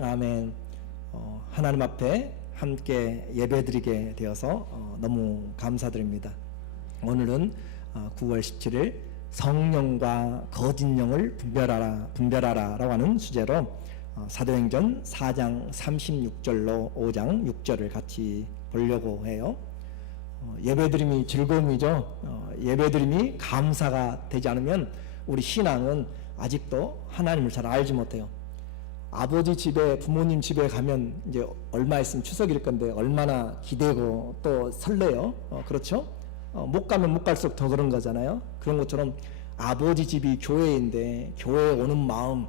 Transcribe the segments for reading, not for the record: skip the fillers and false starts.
아멘. 하나님 앞에 함께 예배드리게 되어서 너무 감사드립니다. 오늘은 9월 17일 성령과 거짓령을 분별하라라고 하는 주제로 사도행전 4장 36절로 5장 6절을 같이 보려고 해요. 예배드림이 즐거움이죠. 예배드림이 감사가 되지 않으면 우리 신앙은 아직도 하나님을 잘 알지 못해요. 아버지 집에, 부모님 집에 가면 이제 얼마 있으면 추석일 건데 얼마나 기대고 또 설레요. 그렇죠? 못 가면 못 갈수록 더 그런 거잖아요. 그런 것처럼 아버지 집이 교회인데 교회에 오는 마음,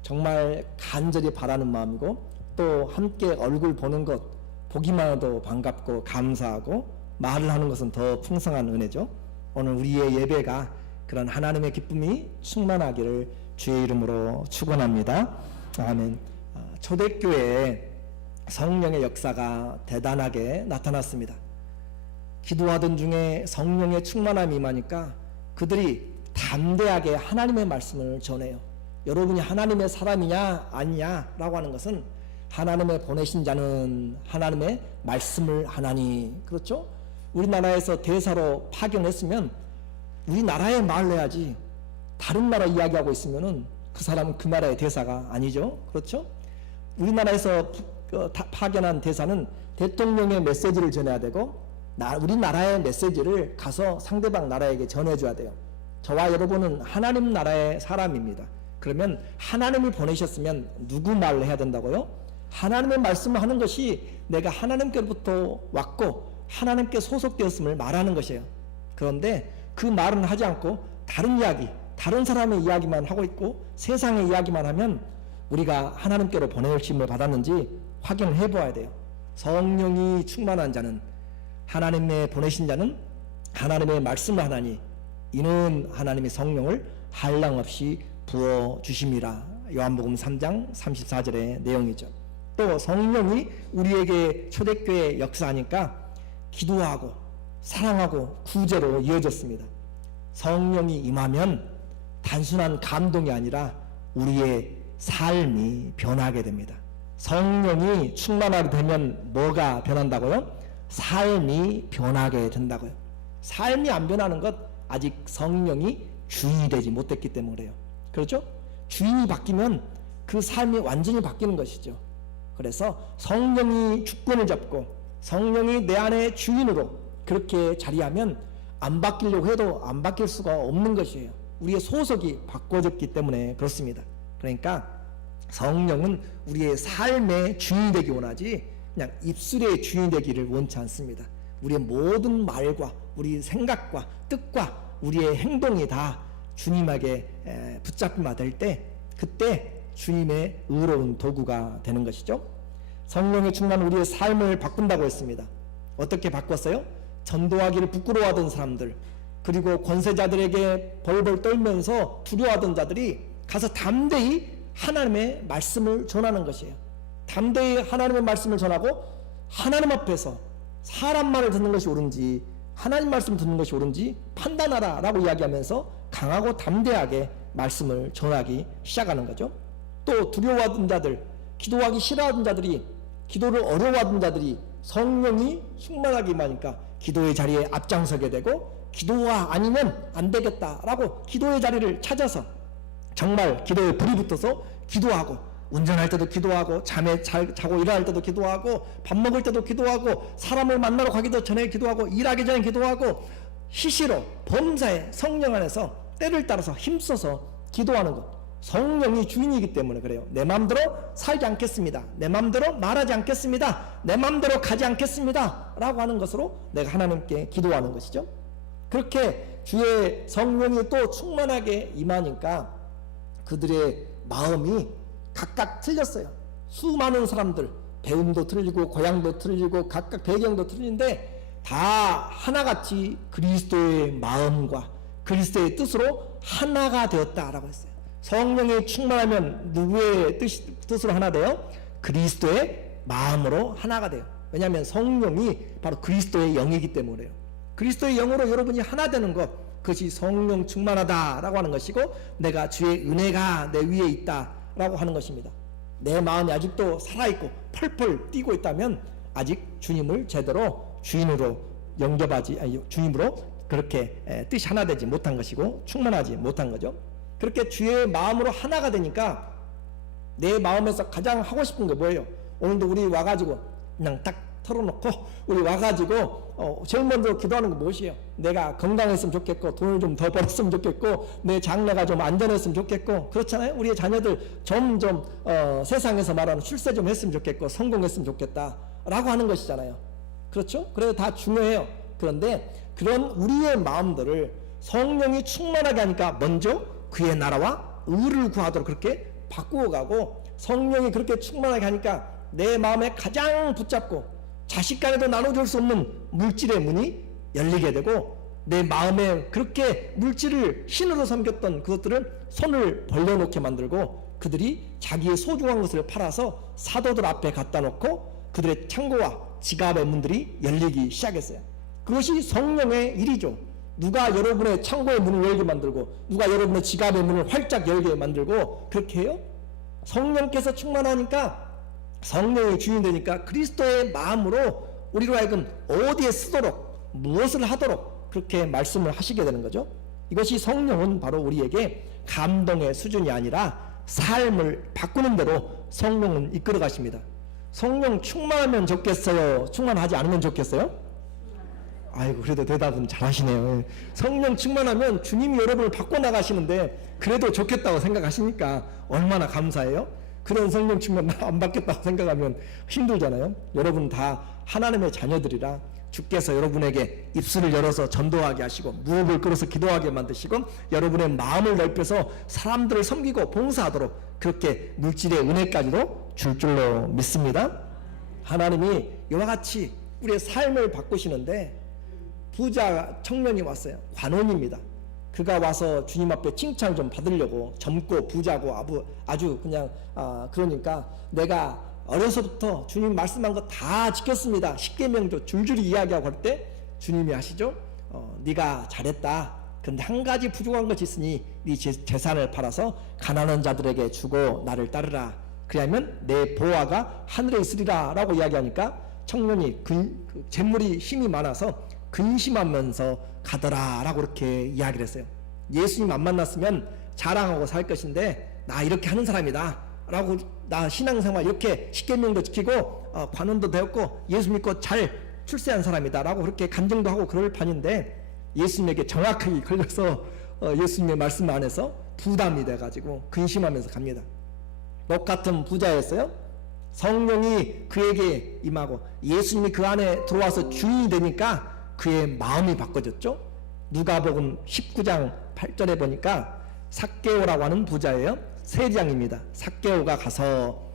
정말 간절히 바라는 마음이고, 또 함께 얼굴 보는 것, 보기만 해도 반갑고 감사하고 말을 하는 것은 더 풍성한 은혜죠. 오늘 우리의 예배가 그런 하나님의 기쁨이 충만하기를 주의 이름으로 축원합니다. 아멘. 초대교회에 성령의 역사가 대단하게 나타났습니다. 기도하던 중에 성령의 충만함이 임하니까 그들이 담대하게 하나님의 말씀을 전해요. 여러분이 하나님의 사람이냐 아니냐 라고 하는 것은 하나님의 보내신 자는 하나님의 말씀을 하나니, 그렇죠? 우리나라에서 대사로 파견했으면 우리나라의 말을 해야지, 다른 나라 이야기하고 있으면은 그 사람은 그 나라의 대사가 아니죠. 그렇죠? 우리나라에서 파견한 대사는 대통령의 메시지를 전해야 되고, 우리나라의 메시지를 가서 상대방 나라에게 전해줘야 돼요. 저와 여러분은 하나님 나라의 사람입니다. 그러면 하나님이 보내셨으면 누구 말을 해야 된다고요? 하나님의 말씀을 하는 것이 내가 하나님께로부터 왔고 하나님께 소속되었음을 말하는 것이에요. 그런데 그 말은 하지 않고 다른 이야기, 다른 사람의 이야기만 하고 있고 세상의 이야기만 하면 우리가 하나님께로 보내심을 받았는지 확인을 해보아야 돼요. 성령이 충만한 자는, 하나님의 보내신 자는 하나님의 말씀을 하나니 이는 하나님의 성령을 한량없이 부어주심이라. 요한복음 3장 34절의 내용이죠. 또 성령이 우리에게 초대교회 역사하니까 기도하고 사랑하고 구제로 이어졌습니다. 성령이 임하면 단순한 감동이 아니라 우리의 삶이 변하게 됩니다. 성령이 충만하게 되면 뭐가 변한다고요? 삶이 변하게 된다고요. 삶이 안 변하는 것, 아직 성령이 주인이 되지 못했기 때문에 그래요. 그렇죠? 주인이 바뀌면 그 삶이 완전히 바뀌는 것이죠. 그래서 성령이 주권을 잡고 성령이 내 안에 주인으로 그렇게 자리하면 안 바뀌려고 해도 안 바뀔 수가 없는 것이에요. 우리의 소속이 바꿔졌기 때문에 그렇습니다. 그러니까 성령은 우리의 삶의 주인이 되기 원하지 그냥 입술의 주인이 되기를 원치 않습니다. 우리의 모든 말과 우리 생각과 뜻과 우리의 행동이 다 주님에게 붙잡히마 될 때, 그때 주님의 의로운 도구가 되는 것이죠. 성령의 충만은 우리의 삶을 바꾼다고 했습니다. 어떻게 바꿨어요? 전도하기를 부끄러워하던 사람들, 그리고 권세자들에게 벌벌 떨면서 두려워하던 자들이 가서 담대히 하나님의 말씀을 전하는 것이에요. 담대히 하나님의 말씀을 전하고 하나님 앞에서 사람 말을 듣는 것이 옳은지 하나님 말씀을 듣는 것이 옳은지 판단하라 라고 이야기하면서 강하고 담대하게 말씀을 전하기 시작하는 거죠. 또 두려워하던 자들, 기도하기 싫어하던 자들이, 기도를 어려워하던 자들이 성령이 충만하게 임하니까 기도의 자리에 앞장서게 되고, 기도가 아니면 안 되겠다라고 기도의 자리를 찾아서 정말 기도에 불이 붙어서 기도하고, 운전할 때도 기도하고, 잠에 자고 일어날 때도 기도하고, 밥 먹을 때도 기도하고, 사람을 만나러 가기도 전에 기도하고, 일하기 전에 기도하고, 시시로 범사에 성령 안에서 때를 따라서 힘써서 기도하는 것. 성령이 주인이기 때문에 그래요. 내 마음대로 살지 않겠습니다. 내 마음대로 말하지 않겠습니다. 내 마음대로 가지 않겠습니다 라고 하는 것으로 내가 하나님께 기도하는 것이죠. 그렇게 주의 성령이 또 충만하게 임하니까 그들의 마음이 각각 틀렸어요. 수많은 사람들, 배움도 틀리고 고향도 틀리고 각각 배경도 틀린데 다 하나같이 그리스도의 마음과 그리스도의 뜻으로 하나가 되었다라고 했어요. 성령이 충만하면 누구의 뜻으로 하나 돼요? 그리스도의 마음으로 하나가 돼요. 왜냐하면 성령이 바로 그리스도의 영이기 때문에요. 그리스도의 영으로 여러분이 하나 되는 것, 그것이 성령 충만하다라고 하는 것이고, 내가 주의 은혜가 내 위에 있다라고 하는 것입니다. 내 마음이 아직도 살아있고 펄펄 뛰고 있다면 아직 주님을 제대로 주인으로 영접하지, 주님으로 그렇게 뜻이 하나 되지 못한 것이고 충만하지 못한 거죠. 그렇게 주의 마음으로 하나가 되니까 내 마음에서 가장 하고 싶은 게 뭐예요? 오늘도 우리 와가지고 그냥 딱 털어놓고 우리 와가지고 제일 먼저 기도하는 거 무엇이에요? 내가 건강했으면 좋겠고 돈을 좀 더 벌었으면 좋겠고 내 장래가 좀 안전했으면 좋겠고 그렇잖아요. 우리의 자녀들 점점 세상에서 말하는 출세 좀 했으면 좋겠고 성공했으면 좋겠다 라고 하는 것이잖아요. 그렇죠? 그래서 다 중요해요. 그런데 그런 우리의 마음들을 성령이 충만하게 하니까 먼저 그의 나라와 의를 구하도록 그렇게 바꾸어 가고, 성령이 그렇게 충만하게 하니까 내 마음에 가장 붙잡고 자식 간에도 나눠줄 수 없는 물질의 문이 열리게 되고, 내 마음에 그렇게 물질을 신으로 섬겼던 그것들을 손을 벌려놓게 만들고, 그들이 자기의 소중한 것을 팔아서 사도들 앞에 갖다 놓고 그들의 창고와 지갑의 문들이 열리기 시작했어요. 그것이 성령의 일이죠. 누가 여러분의 창고의 문을 열게 만들고 누가 여러분의 지갑의 문을 활짝 열게 만들고 그렇게 해요? 성령께서 충만하니까, 성령이 주인 되니까 그리스도의 마음으로 우리로 하여금 어디에 쓰도록 무엇을 하도록 그렇게 말씀을 하시게 되는 거죠. 이것이 성령은 바로 우리에게 감동의 수준이 아니라 삶을 바꾸는 대로 성령은 이끌어 가십니다. 성령 충만하면 좋겠어요? 충만하지 않으면 좋겠어요? 아이고, 그래도 대답은 잘하시네요. 성령 충만하면 주님이 여러분을 바꿔나가시는데 그래도 좋겠다고 생각하시니까 얼마나 감사해요. 그런 성령 충만 안 받겠다고 생각하면 힘들잖아요. 여러분 다 하나님의 자녀들이라 주께서 여러분에게 입술을 열어서 전도하게 하시고 무릎을 꿇어서 기도하게 만드시고 여러분의 마음을 넓혀서 사람들을 섬기고 봉사하도록 그렇게 물질의 은혜까지도 줄 줄로 믿습니다. 하나님이 이와 같이 우리의 삶을 바꾸시는데, 부자 청년이 왔어요. 관원입니다. 그가 와서 주님 앞에 칭찬 좀 받으려고, 젊고 부자고 아주 그냥 그러니까 내가 어려서부터 주님 말씀한 거 다 지켰습니다. 십계명도 줄줄이 이야기하고 할 때 주님이 하시죠. 네가 잘했다. 근데 한 가지 부족한 것이 있으니 네 재산을 팔아서 가난한 자들에게 주고 나를 따르라. 그러면 내 보화가 하늘에 있으리라 라고 이야기하니까 청년이 재물이 힘이 많아서 근심하면서 가더라 라고 그렇게 이야기를 했어요. 예수님 안 만났으면 자랑하고 살 것인데 나 이렇게 하는 사람이다 라고, 나 신앙생활 이렇게 십계명도 지키고 관원도 되었고 예수 믿고 잘 출세한 사람이다 라고 그렇게 간증도 하고 그럴 판인데, 예수님에게 정확하게 걸려서 예수님의 말씀 안에서 부담이 돼가지고 근심하면서 갑니다. 똑같은 부자였어요. 성령이 그에게 임하고 예수님이 그 안에 들어와서 주인이 되니까 그의 마음이 바꿔졌죠. 누가복음 19장 8절에 보니까 삭개오라고 하는 부자예요. 세리장입니다. 삭개오가 가서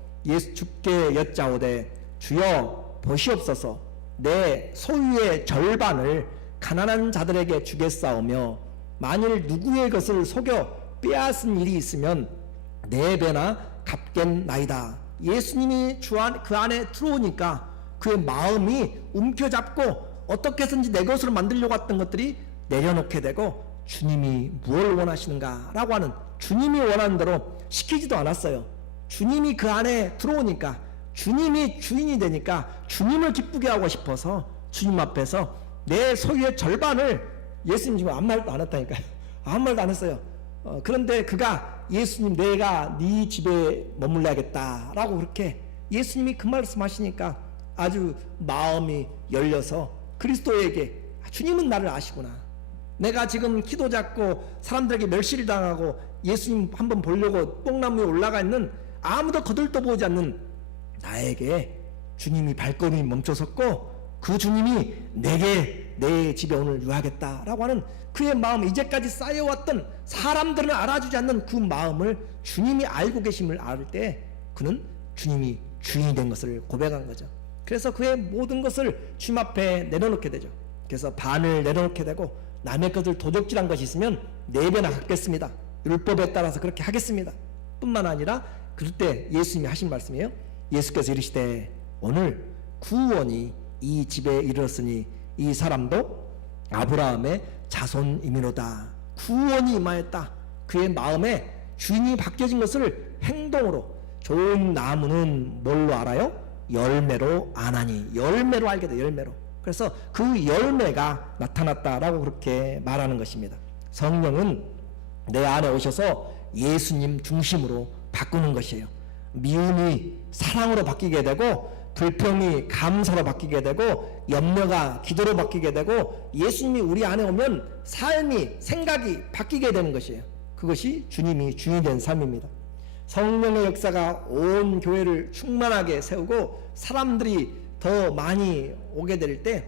주께 여짜오되 주여 보시옵소서, 내 소유의 절반을 가난한 자들에게 주겠사오며 만일 누구의 것을 속여 빼앗은 일이 있으면 4배나 갚겠나이다. 예수님이 그 안에 들어오니까 그의 마음이 움켜잡고 어떻게 해서든지 내 것으로 만들려고 했던 것들이 내려놓게 되고, 주님이 무엇을 원하시는가 라고 하는, 주님이 원하는 대로 시키지도 않았어요. 주님이 그 안에 들어오니까, 주님이 주인이 되니까 주님을 기쁘게 하고 싶어서 주님 앞에서 내 소유의 절반을, 예수님 지금 아무 말도 안 했다니까요. 아무 말도 안 했어요. 그런데 그가 예수님 내가 네 집에 머물러야겠다 라고 그렇게 예수님이 그 말씀 하시니까 아주 마음이 열려서 그리스도에게, 주님은 나를 아시구나, 내가 지금 키도 작고 사람들에게 멸시를 당하고 예수님 한번 보려고 뽕나무에 올라가 있는 아무도 거들떠 보지 않는 나에게 주님이 발걸음이 멈춰섰고 그 주님이 내게 내 집에 오늘 유하겠다라고 하는 그의 마음, 이제까지 쌓여왔던 사람들은 알아주지 않는 그 마음을 주님이 알고 계심을 알 때 그는 주님이 주인이 된 것을 고백한 거죠. 그래서 그의 모든 것을 주님 앞에 내려놓게 되죠. 그래서 반을 내려놓게 되고, 남의 것을 도적질한 것이 있으면 4배나 갚겠습니다. 율법에 따라서 그렇게 하겠습니다. 뿐만 아니라 그때 예수님이 하신 말씀이에요. 예수께서 이르시되 오늘 구원이 이 집에 이르렀으니 이 사람도 아브라함의 자손이미로다. 구원이 임하였다. 그의 마음에 주인이 바뀌어진 것을 행동으로, 좋은 나무는 뭘로 알아요? 열매로 아나니. 열매로 알게 돼. 열매로. 그래서 그 열매가 나타났다라고 그렇게 말하는 것입니다. 성령은 내 안에 오셔서 예수님 중심으로 바꾸는 것이에요. 미움이 사랑으로 바뀌게 되고, 불평이 감사로 바뀌게 되고, 염려가 기도로 바뀌게 되고, 예수님이 우리 안에 오면 삶이, 생각이 바뀌게 되는 것이에요. 그것이 주님이 주인이 된 삶입니다. 성령의 역사가 온 교회를 충만하게 세우고 사람들이 더 많이 오게 될 때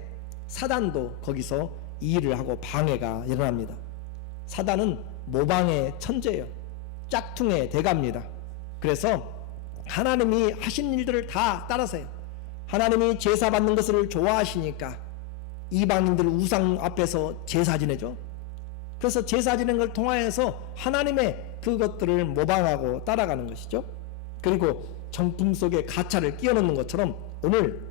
사단도 거기서 이 일을 하고 방해가 일어납니다. 사단은 모방의 천재예요. 짝퉁의 대가입니다. 그래서 하나님이 하신 일들을 다 따라서요. 하나님이 제사 받는 것을 좋아하시니까 이방인들 우상 앞에서 제사 지내죠. 그래서 제사 지내는 걸 통하여서 하나님의 그것들을 모방하고 따라가는 것이죠. 그리고 정품 속에 가차를 끼워 넣는 것처럼 오늘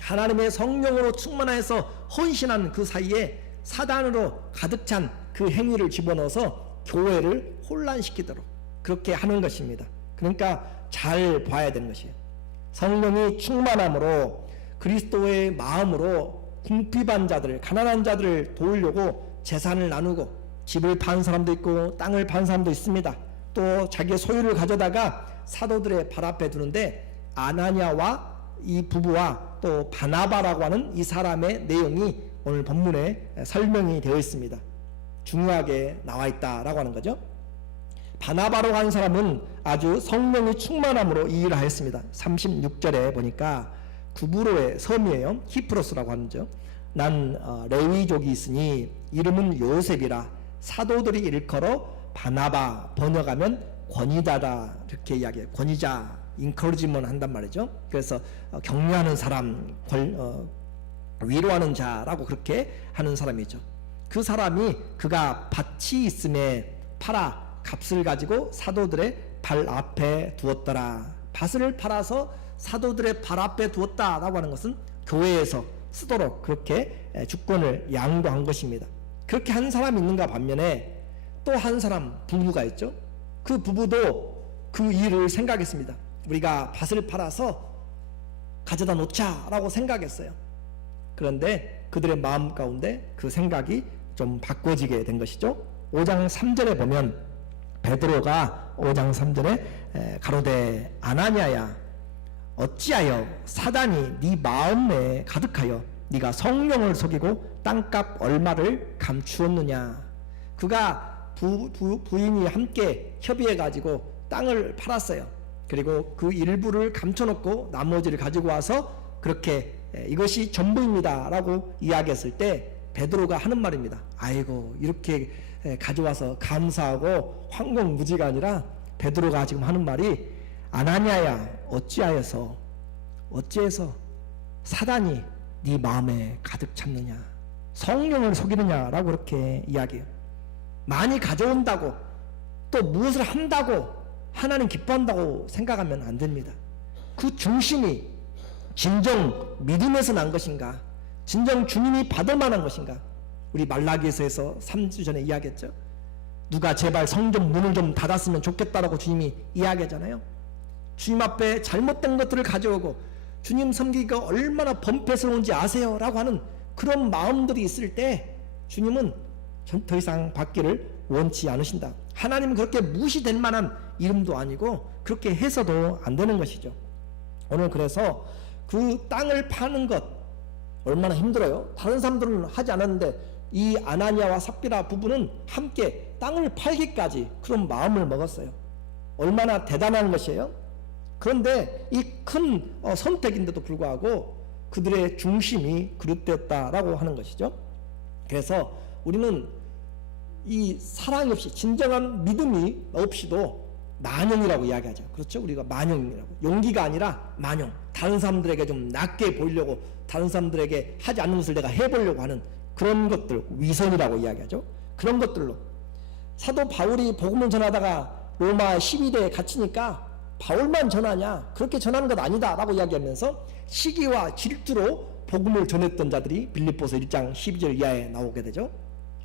하나님의 성령으로 충만하여서 헌신한 그 사이에 사단으로 가득 찬 그 행위를 집어넣어서 교회를 혼란시키도록 그렇게 하는 것입니다. 그러니까 잘 봐야 되는 것이에요. 성령이 충만함으로 그리스도의 마음으로 궁핍한 자들, 가난한 자들을 도우려고 재산을 나누고 집을 판 사람도 있고 땅을 판 사람도 있습니다. 또 자기의 소유를 가져다가 사도들의 발 앞에 두는데 아나니아와 이 부부와 또 바나바라고 하는 이 사람의 내용이 오늘 본문에 설명이 되어 있습니다. 중요하게 나와 있다라고 하는 거죠. 바나바라고 하는 사람은 아주 성령이 충만함으로 이 일을 하였습니다. 36절에 보니까 구브로의 섬이에요. 히프로스라고 하는죠. 난 레위족이 있으니 이름은 요셉이라 사도들이 일컬어 바나바, 번역하면 권위자다 이렇게 이야기해요. 권위자, 인커리지먼 한단 말이죠. 그래서 격려하는 사람, 위로하는 자라고 그렇게 하는 사람이죠. 그 사람이 그가 밭이 있음에 팔아 값을 가지고 사도들의 발 앞에 두었더라. 밭을 팔아서 사도들의 발 앞에 두었다라고 하는 것은 교회에서 쓰도록 그렇게 주권을 양도한 것입니다. 그렇게 한 사람이 있는가 반면에 또 한 사람 부부가 있죠. 그 부부도 그 일을 생각했습니다. 우리가 밭을 팔아서 가져다 놓자라고 생각했어요. 그런데 그들의 마음 가운데 그 생각이 좀 바꿔지게 된 것이죠. 5장 3절에 보면 베드로가 5장 3절에 가로되 아나니아야 어찌하여 사단이 네 마음에 가득하여 네가 성령을 속이고 땅값 얼마를 감추었느냐. 그가 부인이 함께 협의해 가지고 땅을 팔았어요. 그리고 그 일부를 감춰놓고 나머지를 가지고 와서 그렇게 이것이 전부입니다 라고 이야기했을 때 베드로가 하는 말입니다. 아이고 이렇게 가져와서 감사하고 황공무지가 아니라 베드로가 지금 하는 말이 아나니아야 어찌해서 사단이 네 마음에 가득 찼느냐, 성령을 속이느냐라고 그렇게 이야기해요. 많이 가져온다고 또 무엇을 한다고 하나님 기뻐한다고 생각하면 안 됩니다. 그 중심이 진정 믿음에서 난 것인가, 진정 주님이 받을 만한 것인가. 우리 말라기에서 3주 전에 이야기했죠. 누가 제발 성전 문을 좀 닫았으면 좋겠다라고 주님이 이야기하잖아요. 주님 앞에 잘못된 것들을 가져오고 주님 섬기기가 얼마나 범패스러운지 아세요 라고 하는 그런 마음들이 있을 때 주님은 더 이상 받기를 원치 않으신다. 하나님은 그렇게 무시될 만한 이름도 아니고 그렇게 해서도 안 되는 것이죠. 오늘 그래서 그 땅을 파는 것 얼마나 힘들어요. 다른 사람들은 하지 않았는데 이 아나니아와 삽비라 부부는 함께 땅을 팔기까지 그런 마음을 먹었어요. 얼마나 대단한 것이에요. 그런데 이 큰 선택인데도 불구하고 그들의 중심이 그릇되었다라고 하는 것이죠. 그래서 우리는 이 사랑이 없이, 진정한 믿음이 없이도 만용이라고 이야기하죠. 그렇죠? 우리가 만용이라고. 용기가 아니라 만용. 다른 사람들에게 좀 낮게 보이려고, 다른 사람들에게 하지 않는 것을 내가 해보려고 하는 그런 것들, 위선이라고 이야기하죠. 그런 것들로 사도 바울이 복음을 전하다가 로마 12대에 갇히니까 바울만 전하냐, 그렇게 전하는 것 아니다 라고 이야기하면서 시기와 질투로 복음을 전했던 자들이 빌립보서 1장 12절 이하에 나오게 되죠.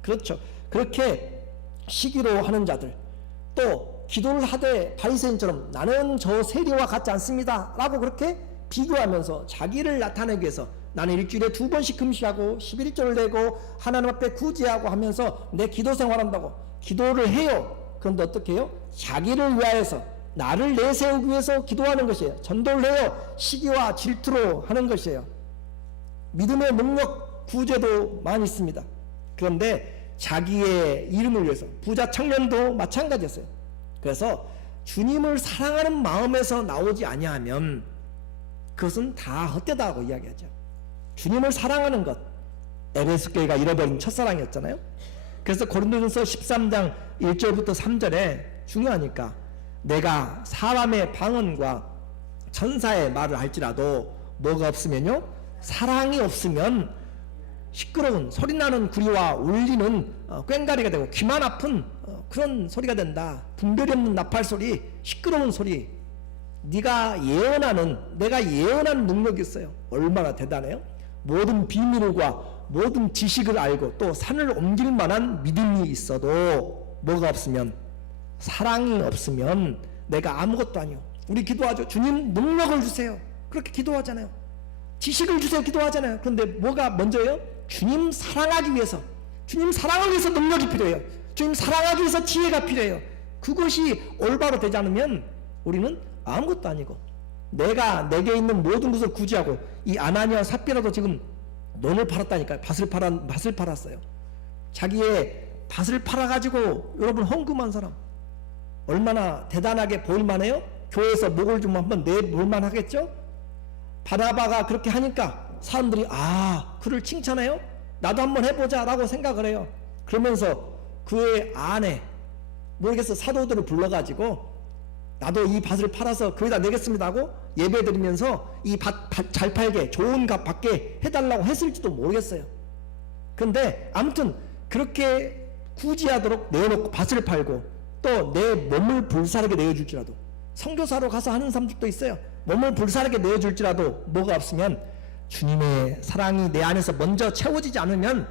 그렇죠. 그렇게 시기로 하는 자들, 또 기도를 하되 바리새인처럼 나는 저 세리와 같지 않습니다 라고 그렇게 비교하면서 자기를 나타내기 위해서 나는 일주일에 2번씩 금식하고 11조를 내고 하나님 앞에 구제하고 하면서 내 기도 생활한다고 기도를 해요. 그런데 어떻게 해요? 자기를 위하여서 나를 내세우기 위해서 기도하는 것이에요. 전도를 해요. 시기와 질투로 하는 것이에요. 믿음의 능력 구제도 많이 있습니다. 그런데 자기의 이름을 위해서 부자 청년도 마찬가지였어요. 그래서 주님을 사랑하는 마음에서 나오지 아니하면 그것은 다 헛되다고 이야기하죠. 주님을 사랑하는 것, 에베소 교회가 잃어버린 첫사랑이었잖아요. 그래서 고린도전서 13장 1절부터 3절에 중요하니까 내가 사람의 방언과 천사의 말을 할지라도 뭐가 없으면요, 사랑이 없으면 시끄러운 소리나는 구리와 울리는 꽹가리가 되고 귀만 아픈 그런 소리가 된다. 분별이 없는 나팔 소리, 시끄러운 소리. 내가 예언하는 능력이 있어요. 얼마나 대단해요. 모든 비밀과 모든 지식을 알고 또 산을 옮길 만한 믿음이 있어도 뭐가 없으면, 사랑이 없으면 내가 아무것도 아니요. 우리 기도하죠. 주님 능력을 주세요. 그렇게 기도하잖아요. 지식을 주세요. 기도하잖아요. 그런데 뭐가 먼저예요? 주님 사랑하기 위해서, 주님 사랑을 위해서 능력이 필요해요. 주님 사랑하기 위해서 지혜가 필요해요. 그것이 올바로 되지 않으면 우리는 아무것도 아니고, 내가 내게 있는 모든 것을 구제하고, 이 아나니아와 삽비라도 지금 논을 팔았다니까요. 밭을 팔았어요. 자기의 밭을 팔아가지고 여러분 헌금한 사람 얼마나 대단하게 보일만해요? 교회에서 목을 좀 한번 내볼만 하겠죠? 바나바가 그렇게 하니까 사람들이 그를 칭찬해요? 나도 한번 해보자 라고 생각을 해요. 그러면서 그의 아내 모르겠어 사도들을 불러가지고 나도 이 밭을 팔아서 교회에다 내겠습니다 하고 예배 드리면서 이 밭 잘 팔게 좋은 값 받게 해달라고 했을지도 모르겠어요. 그런데 아무튼 그렇게 구제하도록 내어놓고 밭을 팔고 또 내 몸을 불사르게 내어줄지라도, 선교사로 가서 하는 사람들도 있어요. 몸을 불사르게 내어줄지라도 뭐가 없으면, 주님의 사랑이 내 안에서 먼저 채워지지 않으면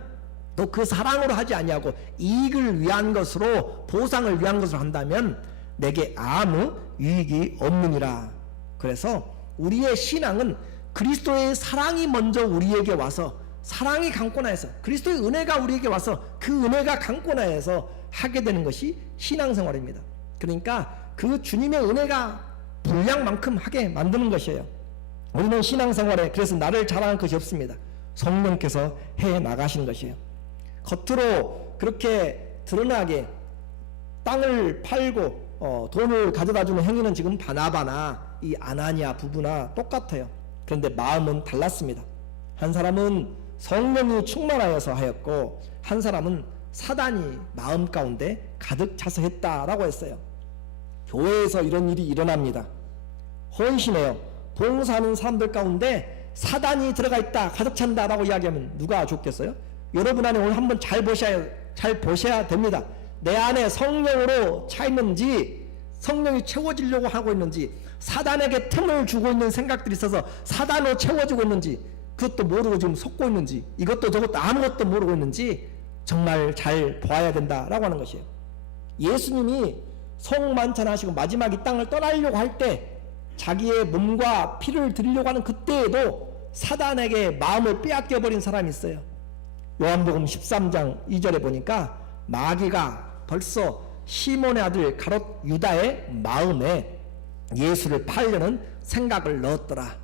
또 그 사랑으로 하지 아니하고 이익을 위한 것으로, 보상을 위한 것으로 한다면 내게 아무 유익이 없느니라. 그래서 우리의 신앙은 그리스도의 사랑이 먼저 우리에게 와서, 사랑이 강권하여서, 그리스도의 은혜가 우리에게 와서 그 은혜가 강권하여서 하게 되는 것이 신앙생활입니다. 그러니까 그 주님의 은혜가 분량만큼 하게 만드는 것이에요. 우리는 신앙생활에 그래서 나를 자랑할 것이 없습니다. 성령께서 해 나가시는 것이에요. 겉으로 그렇게 드러나게 땅을 팔고 돈을 가져다주는 행위는 지금 바나바나 이 아나니아 부부나 똑같아요. 그런데 마음은 달랐습니다. 한 사람은 성령이 충만하여서 하였고 한 사람은 사단이 마음 가운데 가득 차서 했다라고 했어요. 교회에서 이런 일이 일어납니다. 헌신해요. 봉사하는 사람들 가운데 사단이 들어가 있다, 가득 찬다라고 이야기하면 누가 좋겠어요? 여러분 안에 오늘 한번 잘 보셔야 됩니다. 내 안에 성령으로 차 있는지, 성령이 채워지려고 하고 있는지, 사단에게 틈을 주고 있는 생각들이 있어서 사단으로 채워지고 있는지, 그것도 모르고 지금 속고 있는지, 이것도 저것도 아무것도 모르고 있는지 정말 잘 보아야 된다라고 하는 것이에요. 예수님이 성만찬하시고 마지막 이 땅을 떠나려고 할 때 자기의 몸과 피를 드리려고 하는 그때에도 사단에게 마음을 빼앗겨버린 사람이 있어요. 요한복음 13장 2절에 보니까 마귀가 벌써 시몬의 아들 가롯 유다의 마음에 예수를 팔려는 생각을 넣었더라.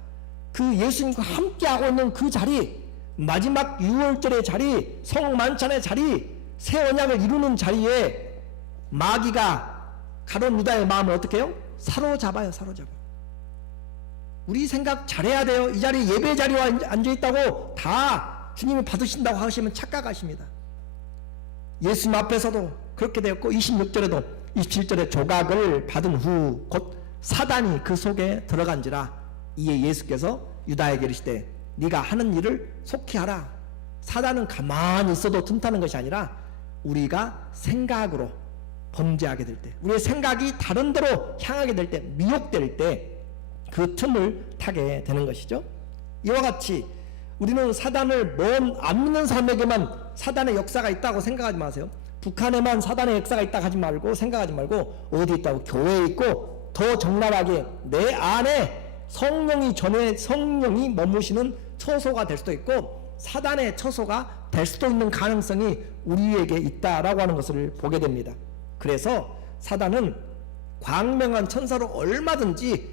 그 예수님과 함께하고 있는 그 자리, 마지막 유월절의 자리, 성만찬의 자리, 새 언약을 이루는 자리에 마귀가 가롯 유다의 마음을 어떻게 해요? 사로잡아요. 우리 생각 잘해야 돼요. 이 자리 예배 자리에 앉아있다고 다 주님이 받으신다고 하시면 착각하십니다. 예수님 앞에서도 그렇게 되었고 26절에도 27절에 조각을 받은 후 곧 사단이 그 속에 들어간지라. 이에 예수께서 유다에게 이르시되 네가 하는 일을 속히 하라. 사단은 가만히 있어도 틈타는 것이 아니라 우리가 생각으로 범죄하게 될 때, 우리의 생각이 다른 데로 향하게 될 때, 미혹될 때 그 틈을 타게 되는 것이죠. 이와 같이 우리는 사단을 안 믿는 사람에게만 사단의 역사가 있다고 생각하지 마세요. 북한에만 사단의 역사가 있다 하지 말고 생각하지 말고 어디 있다고? 교회에 있고 더 적나라하게 내 안에 성령이 머무시는 처소가 될 수도 있고 사단의 처소가 될 수도 있는 가능성이 우리에게 있다라고 하는 것을 보게 됩니다. 그래서 사단은 광명한 천사로 얼마든지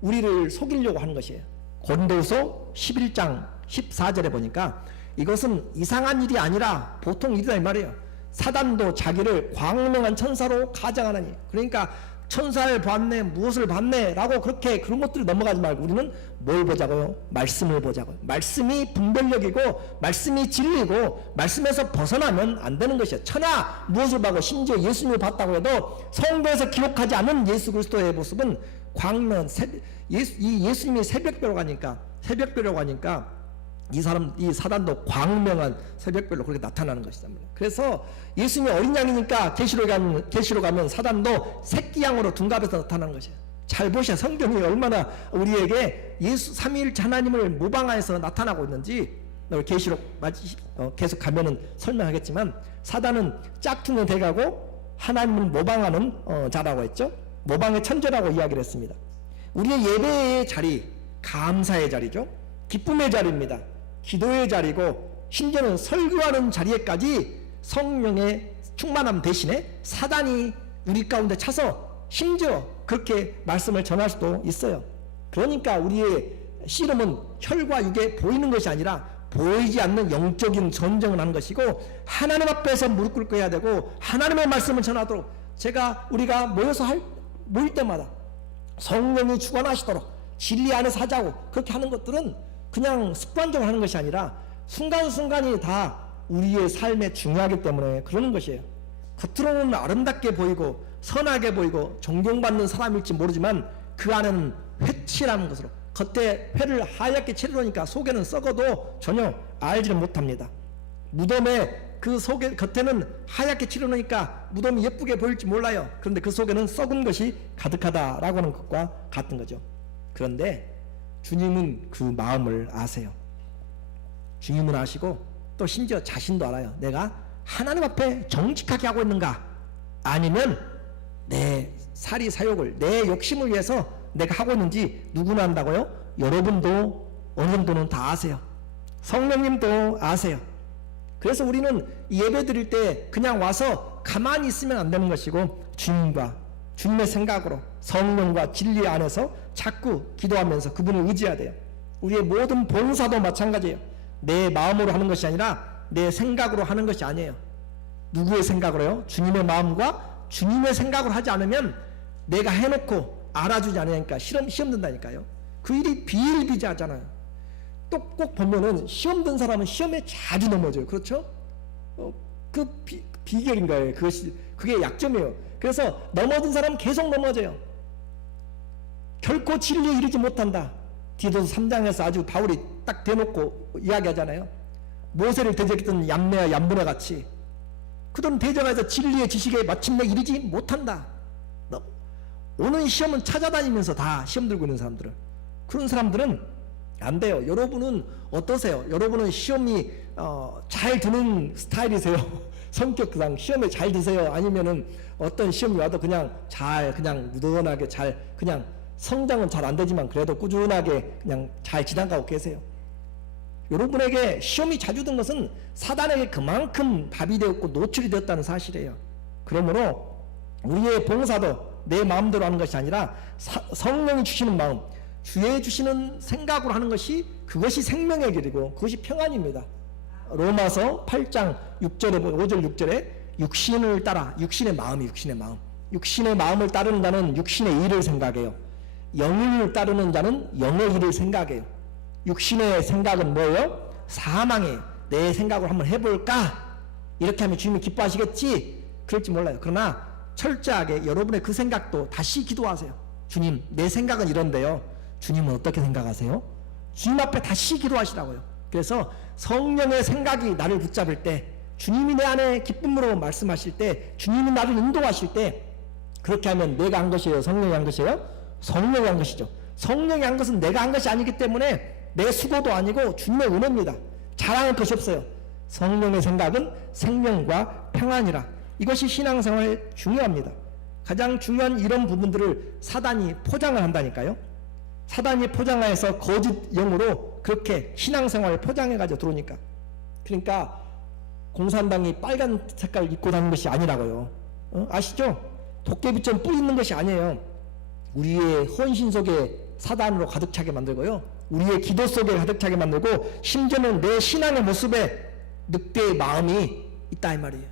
우리를 속이려고 하는 것이에요. 고린도후서 11장 14절에 보니까 이것은 이상한 일이 아니라 보통 일이다 이 말이에요. 사단도 자기를 광명한 천사로 가정하느니, 그러니까 천사를 봤네, 무엇을 봤네 라고 그렇게 그런 것들을 넘어가지 말고 우리는 뭘 보자고요? 말씀을 보자고요. 말씀이 분별력이고 말씀이 진리고 말씀에서 벗어나면 안 되는 것이에요. 천하 무엇을 봐고 심지어 예수님을 봤다고 해도 성경에서 기록하지 않은 예수 그리스도의 모습은 광명, 예수님이 새벽별로 가니까 이 사단도 광명한 새벽별로 그렇게 나타나는 것이다. 그래서 예수님이 어린 양이니까 계시로 가면 사단도 새끼 양으로 둔갑해서 나타나는 것이에요. 잘 보셔. 성경이 얼마나 우리에게 예수 삼위일체 하나님을 모방하여서 나타나고 있는지 계시록 계속 가면은 설명하겠지만 사단은 짝퉁에 돼가고 하나님을 모방하는 자라고 했죠. 모방의 천재라고 이야기를 했습니다. 우리의 예배의 자리, 감사의 자리죠. 기쁨의 자리입니다. 기도의 자리고 심지어는 설교하는 자리에까지 성령의 충만함 대신에 사단이 우리 가운데 차서 심지어 그렇게 말씀을 전할 수도 있어요. 그러니까 우리의 씨름은 혈과 육에 보이는 것이 아니라 보이지 않는 영적인 전쟁을 하는 것이고 하나님 앞에서 무릎 꿇고 해야 되고 하나님의 말씀을 전하도록 우리가 모여서 모일 때마다 성령이 주관하시도록 진리 안에서 하자고 그렇게 하는 것들은 그냥 습관적으로 하는 것이 아니라 순간순간이 다 우리의 삶에 중요하기 때문에 그러는 것이에요. 겉으로는 아름답게 보이고 선하게 보이고 존경받는 사람일지 모르지만 그 안에는 회칠한 것으로 겉에 회를 하얗게 칠해놓으니까 속에는 썩어도 전혀 알지를 못합니다. 무덤에 그 속에 겉에는 하얗게 칠해놓으니까 무덤이 예쁘게 보일지 몰라요. 그런데 그 속에는 썩은 것이 가득하다라고 하는 것과 같은 거죠. 그런데 주님은 그 마음을 아세요. 주님은 아시고 또 심지어 자신도 알아요. 내가 하나님 앞에 정직하게 하고 있는가 아니면 내 사리 사욕을 내 욕심을 위해서 내가 하고 있는지 누구나 안다고요? 여러분도 어느 정도는 다 아세요. 성령님도 아세요. 그래서 우리는 예배 드릴 때 그냥 와서 가만히 있으면 안 되는 것이고 주님의 생각으로 성령과 진리 안에서 자꾸 기도하면서 그분을 의지해야 돼요. 우리의 모든 봉사도 마찬가지예요. 내 마음으로 하는 것이 아니라 내 생각으로 하는 것이 아니에요. 누구의 생각으로요? 주님의 마음과 주님의 생각으로 하지 않으면 내가 해놓고 알아주지 않으니까 시험 든다니까요. 그 일이 비일비재하잖아요. 또 꼭 보면은 시험 든 사람은 시험에 자주 넘어져요. 그렇죠? 그 비결인 거예요. 그게 약점이에요. 그래서 넘어진 사람은 계속 넘어져요. 결코 진리에 이르지 못한다. 디도서 3장에서 아주 바울이 딱 대놓고 이야기하잖아요. 모세를 대적했던 얌내와 얌분의 같이 그들은 대적해서 진리의 지식에 마침내 이르지 못한다. 오는 시험은 찾아다니면서 다 시험 들고 있는 사람들은 그런 사람들은 안 돼요. 여러분은 어떠세요? 여러분은 시험이 잘 드는 스타일이세요? 성격상 시험에 잘 드세요? 아니면은 어떤 시험이 와도 그냥 무던하게 그냥 성장은 잘 안 되지만 그래도 꾸준하게 그냥 잘 지나가고 계세요? 여러분에게 시험이 자주 든 것은 사단에게 그만큼 답이 되었고 노출이 되었다는 사실이에요. 그러므로 우리의 봉사도 내 마음대로 하는 것이 아니라 성령이 주시는 마음, 주의 주시는 생각으로 하는 것이 그것이 생명의 길이고 그것이 평안입니다. 로마서 8장 6절에 5절 6절에 육신을 따라 육신의 마음 육신의 마음을 따르는 자는 육신의 일을 생각해요. 영을 따르는 자는 영의 일을 생각해요. 육신의 생각은 뭐예요? 사망이에요. 내 생각을 한번 해볼까? 이렇게 하면 주님이 기뻐하시겠지? 그럴지 몰라요. 그러나 철저하게 여러분의 그 생각도 다시 기도하세요. 주님, 내 생각은 이런데요. 주님은 어떻게 생각하세요? 주님 앞에 다시 기도하시라고요. 그래서 성령의 생각이 나를 붙잡을 때, 주님이 내 안에 기쁨으로 말씀하실 때, 주님이 나를 인도하실 때, 그렇게 하면 내가 한 것이에요? 성령이 한 것이에요? 성령이 한 것이죠. 성령이 한 것은 내가 한 것이 아니기 때문에 내 수고도 아니고 주님의 은혜입니다. 자랑할 것이 없어요. 성령의 생각은 생명과 평안이라. 이것이 신앙생활에 중요합니다. 가장 중요한 이런 부분들을 사단이 포장을 한다니까요. 사단이 포장해서 거짓 영으로 그렇게 신앙생활을 포장해가지고 들어오니까. 그러니까 공산당이 빨간 색깔 입고 다니는 것이 아니라고요. 아시죠? 도깨비처럼 뿔 있는 것이 아니에요. 우리의 헌신 속에 사단으로 가득 차게 만들고요. 우리의 기도 속에 가득 차게 만들고 심지어는 내 신앙의 모습에 늑대의 마음이 있다 이 말이에요.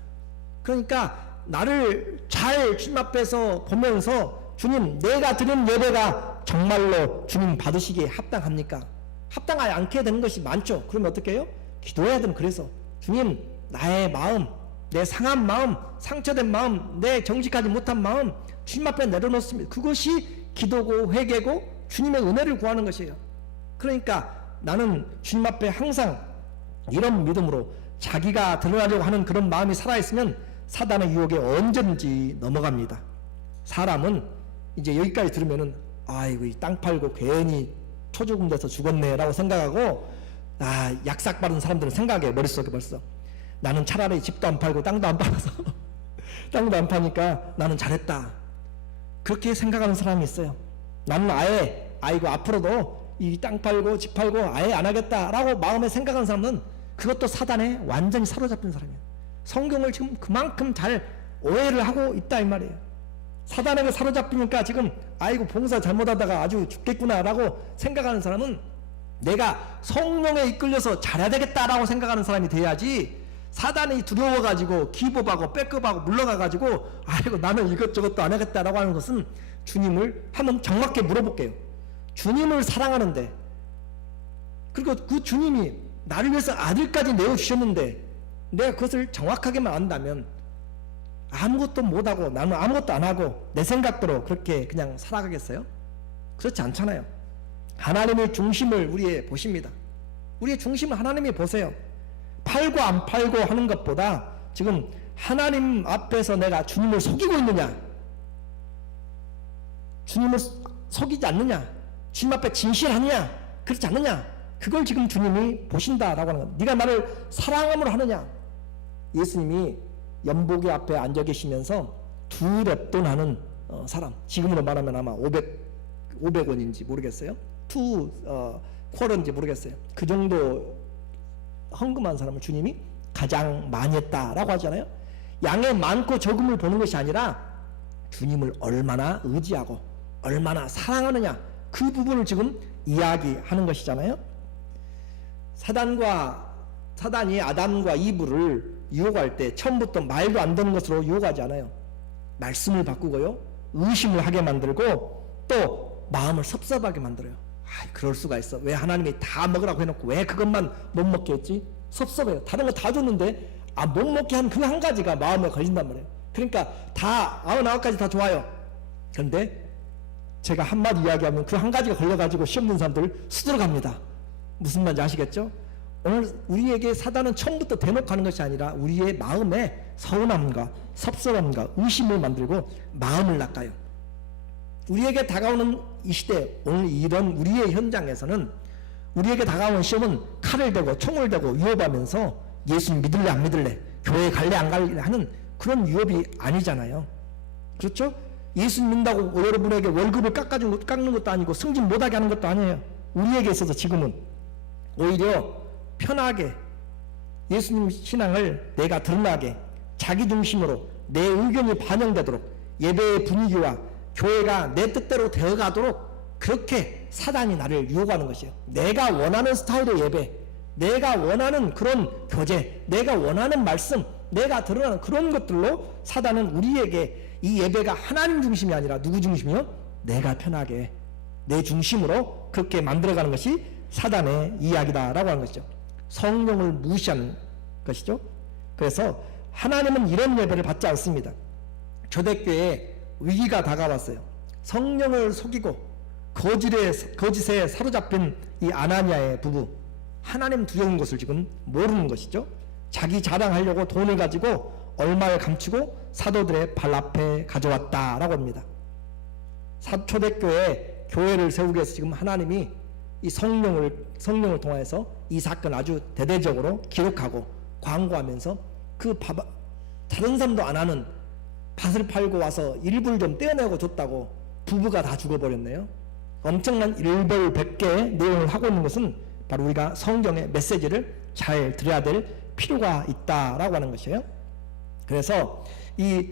그러니까 나를 잘 주님 앞에서 보면서 주님 내가 드린 예배가 정말로 주님 받으시기에 합당합니까? 합당하지 않게 되는 것이 많죠. 그러면 어떻게 해요? 기도해야 되는 그래서 주님 나의 마음, 내 상한 마음, 상처된 마음, 내 정직하지 못한 마음 주님 앞에 내려놓습니다. 그것이 기도고 회개고 주님의 은혜를 구하는 것이에요. 그러니까 나는 주님 앞에 항상 이런 믿음으로 자기가 드러나려고 하는 그런 마음이 살아있으면 사단의 유혹에 언제든지 넘어갑니다. 사람은 이제 여기까지 들으면은 아이고 이 땅 팔고 괜히 초조금 돼서 죽었네 라고 생각하고 약삭 바른 사람들은 생각해 머릿속에 벌써 나는 차라리 집도 안 팔고 땅도 안 팔아서 땅도 안 파니까 나는 잘했다 그렇게 생각하는 사람이 있어요. 나는 아예 아이고 앞으로도 이 땅 팔고 집 팔고 아예 안 하겠다라고 마음에 생각하는 사람은 그것도 사단에 완전히 사로잡힌 사람이에요. 성경을 지금 그만큼 잘 오해를 하고 있다 이 말이에요. 사단에게 사로잡히니까 지금 아이고 봉사 잘못하다가 아주 죽겠구나라고 생각하는 사람은 내가 성령에 이끌려서 잘해야 되겠다라고 생각하는 사람이 돼야지 사단이 두려워가지고 기법하고 백업하고 물러가가지고 아이고 나는 이것저것도 안 하겠다라고 하는 것은 주님을 한번 정확히 물어볼게요. 주님을 사랑하는데 그리고 그 주님이 나를 위해서 아들까지 내어주셨는데 내가 그것을 정확하게만 안다면 아무것도 못하고 나는 아무것도 안 하고 내 생각대로 그렇게 그냥 살아가겠어요? 그렇지 않잖아요. 하나님의 중심을 우리의 보십니다. 우리의 중심을 하나님이 보세요. 팔고 안 팔고 하는 것보다 지금 하나님 앞에서 내가 주님을 속이고 있느냐, 주님을 속이지 않느냐, 주님 앞에 진실하느냐, 그렇지 않느냐, 그걸 지금 주님이 보신다라고 하는 겁니다. 네가 나를 사랑함으로 하느냐. 예수님이 연복의 앞에 앉아 계시면서 두 랩돈 하는 사람, 지금으로 말하면 아마 500원인지 모르겠어요. 투 쿼런지 모르겠어요. 그 정도 헌금한 사람을 주님이 가장 많이 했다라고 하잖아요. 양의 많고 적음을 보는 것이 아니라 주님을 얼마나 의지하고 얼마나 사랑하느냐, 그 부분을 지금 이야기하는 것이잖아요. 사단이 아담과 이브를 유혹할 때 처음부터 말도 안 되는 것으로 유혹하지 않아요. 말씀을 바꾸고요, 의심을 하게 만들고 또 마음을 섭섭하게 만들어요. 그럴 수가 있어. 왜 하나님이 다 먹으라고 해놓고 왜 그것만 못 먹게 했지? 섭섭해요. 다른 거 다 줬는데 못 먹게 한 그 한 가지가 마음에 걸린단 말이에요. 그러니까 다 99가지 다 좋아요. 그런데 제가 한마디 이야기하면 그 한 가지가 걸려가지고 시험 본 사람들 수두룩합니다. 무슨 말인지 아시겠죠? 오늘 우리에게 사단은 처음부터 대놓고 하는 것이 아니라 우리의 마음에 서운함과 섭섭함과 의심을 만들고 마음을 낚아요. 우리에게 다가오는 이 시대, 오늘 이런 우리의 현장에서는 우리에게 다가오는 시험은 칼을 대고 총을 대고 유혹하면서 예수님 믿을래 안 믿을래, 교회 갈래 안 갈래 하는 그런 유혹이 아니잖아요. 그렇죠? 예수님 믿는다고 여러분에게 월급을 깎는 것도 아니고 승진 못하게 하는 것도 아니에요. 우리에게 있어서 지금은 오히려 편하게 예수님 신앙을 내가 드러나게 자기 중심으로 내 의견이 반영되도록 예배의 분위기와 교회가 내 뜻대로 되어가도록 그렇게 사단이 나를 유혹하는 것이에요. 내가 원하는 스타일의 예배, 내가 원하는 그런 교제, 내가 원하는 말씀, 내가 드러나는 그런 것들로 사단은 우리에게 이 예배가 하나님 중심이 아니라 누구 중심이요? 내가 편하게 내 중심으로 그렇게 만들어가는 것이 사단의 이야기다라고 하는 것이죠. 성령을 무시하는 것이죠. 그래서 하나님은 이런 예배를 받지 않습니다. 초대교회에 위기가 다가왔어요. 성령을 속이고 거짓에 사로잡힌 이 아나니아의 부부, 하나님 두려운 것을 지금 모르는 것이죠. 자기 자랑하려고 돈을 가지고 얼마를 감추고 사도들의 발 앞에 가져왔다라고 합니다. 초대교회에 교회를 세우기 위해서 지금 하나님이 이 성령을 통해서 이 사건 아주 대대적으로 기록하고 광고하면서 그 다른 사람도 안 하는 밭을 팔고 와서 일부를 좀 떼어내고 줬다고 부부가 다 죽어버렸네요. 엄청난 일벌백계의 내용을 하고 있는 것은 바로 우리가 성경의 메시지를 잘 들어야 될 필요가 있다라고 하는 것이에요. 그래서 이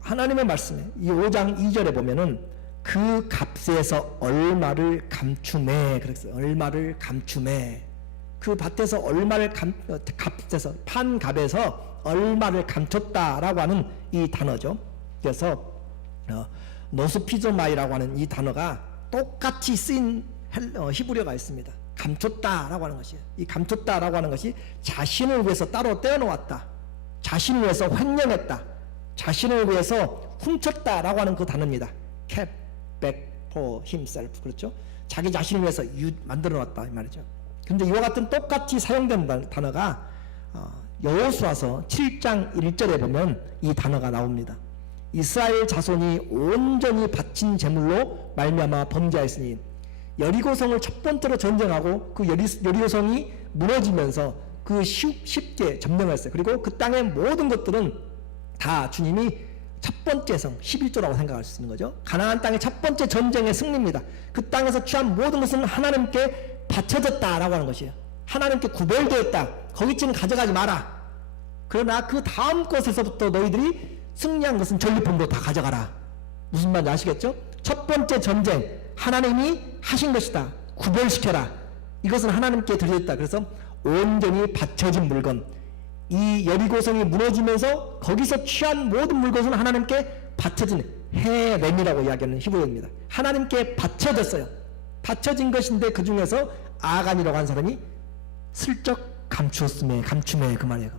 하나님의 말씀에 이 5장 2절에 보면은 그 값에서 얼마를 감추매 그랬어요. 얼마를 감추매. 그 밭에서 얼마를 값에서 판 값에서 얼마를 감췄다라고 하는 이 단어죠. 그래서 노스피조마이라고 하는 이 단어가 똑같이 쓰인 히브리어가 있습니다. 감췄다라고 하는 것이에요. 이 감췄다라고 하는 것이 자신을 위해서 따로 떼어놓았다, 자신을 위해서 횡령했다, 자신을 위해서 훔쳤다라고 하는 그 단어입니다. kept back for himself. 그렇죠? 자기 자신을 위해서 만들어놨다 이 말이죠. 근데 이와 같은 똑같이 사용된 단어가 여호수아서 7장 1절에 보면 이 단어가 나옵니다. 이스라엘 자손이 온전히 바친 제물로 말미암아 범죄하였으니 여리고성을 첫 번째로 전쟁하고 그 여리고성이 무너지면서 그 쉽게 점령했어요. 그리고 그 땅의 모든 것들은 다 주님이 첫 번째 성 11조라고 생각할 수 있는 거죠. 가나안 땅의 첫 번째 전쟁의 승리입니다. 그 땅에서 취한 모든 것은 하나님께 바쳐졌다라고 하는 것이에요. 하나님께 구별되었다. 거기쯤은 가져가지 마라. 그러나 그 다음 것에서부터 너희들이 승리한 것은 전리품도 다 가져가라. 무슨 말인지 아시겠죠? 첫 번째 전쟁 하나님이 하신 것이다. 구별시켜라. 이것은 하나님께 드렸다. 그래서 온전히 바쳐진 물건, 이 여리고성이 무너지면서 거기서 취한 모든 물건은 하나님께 바쳐진 헤렘이라고 이야기하는 히브리어입니다. 하나님께 바쳐졌어요. 바쳐진 것인데 그 중에서 아간이라고 한 사람이 슬쩍 감추매 그 말이에요.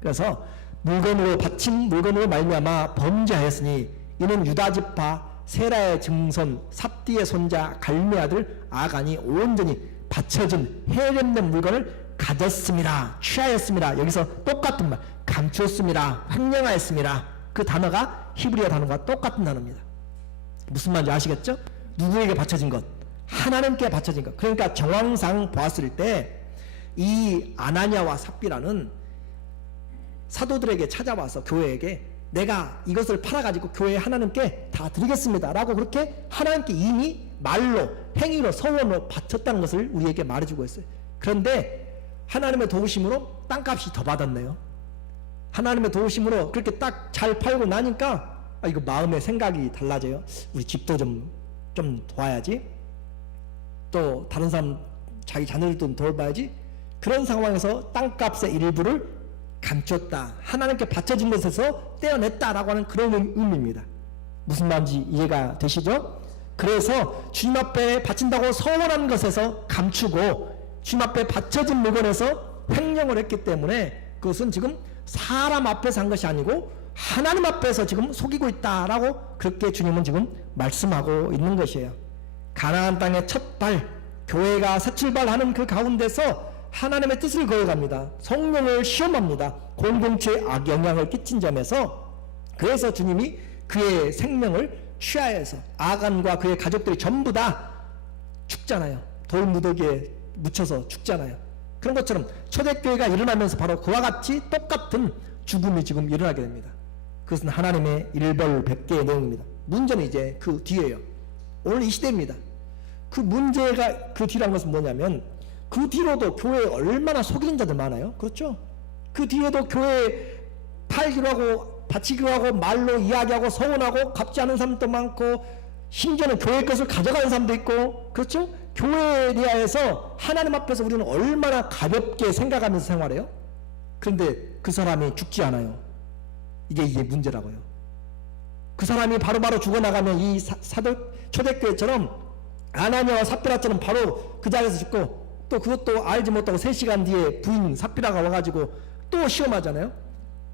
그래서 물건으로 바친 물건으로 말미암아 범죄하였으니 이는 유다 지파 세라의 증손 삽디의 손자 갈미 아들 아간이 온전히 바쳐진 헤렘된 물건을 가졌습니다. 취하였습니다. 여기서 똑같은 말 감추었습니다. 횡령하였습니다. 그 단어가 히브리어 단어가 똑같은 단어입니다. 무슨 말인지 아시겠죠? 누구에게 바쳐진 것? 하나님께 바쳐진 것. 그러니까 정황상 보았을 때 이 아나니아와 삽비라는 사도들에게 찾아와서 교회에게 내가 이것을 팔아가지고 교회 하나님께 다 드리겠습니다 라고 그렇게 하나님께 이미 말로 행위로 서원으로 바쳤다는 것을 우리에게 말해주고 있어요. 그런데 하나님의 도우심으로 땅값이 더 받았네요. 하나님의 도우심으로 그렇게 딱 잘 팔고 나니까 이거 마음의 생각이 달라져요. 우리 집도 좀 도와야지, 또 다른 사람 자기 자녀들도 돌봐야지. 그런 상황에서 땅값의 일부를 감췄다, 하나님께 바쳐진 것에서 떼어냈다라고 하는 그런 의미입니다. 무슨 말인지 이해가 되시죠? 그래서 주님 앞에 바친다고 서원한 것에서 감추고 주님 앞에 바쳐진 물건에서 횡령을 했기 때문에 그것은 지금 사람 앞에서 한 것이 아니고 하나님 앞에서 지금 속이고 있다라고 그렇게 주님은 지금 말씀하고 있는 것이에요. 가나안 땅의 첫 발, 교회가 새 출발하는 그 가운데서 하나님의 뜻을 거역합니다. 성령을 시험합니다. 공동체에 악영향을 끼친 점에서, 그래서 주님이 그의 생명을 취하여서 아간과 그의 가족들이 전부 다 죽잖아요. 돌무더기에 묻혀서 죽잖아요. 그런 것처럼 초대교회가 일어나면서 바로 그와 같이 똑같은 죽음이 지금 일어나게 됩니다. 그것은 하나님의 일벌백계의 내용입니다. 문제는 이제 그 뒤에요. 오늘 이 시대입니다. 그 문제가 그 뒤란 것은 뭐냐면, 그 뒤로도 교회에 얼마나 속이는 자들 많아요. 그렇죠? 그 뒤에도 교회에 팔기로 하고 바치기로 하고 말로 이야기하고 서운하고 갚지 않은 사람도 많고, 심지어는 교회 것을 가져가는 사람도 있고, 그렇죠? 교회에 대하여서 하나님 앞에서 우리는 얼마나 가볍게 생각하면서 생활해요. 그런데 그 사람이 죽지 않아요. 이게 문제라고요. 그 사람이 바로바로 죽어나가면 이 초대교회처럼 아나니아와 삽비라처럼 바로 그 자리에서 죽고, 또 그것도 알지 못하고 3시간 뒤에 부인 삽비라가 와가지고 또 시험하잖아요.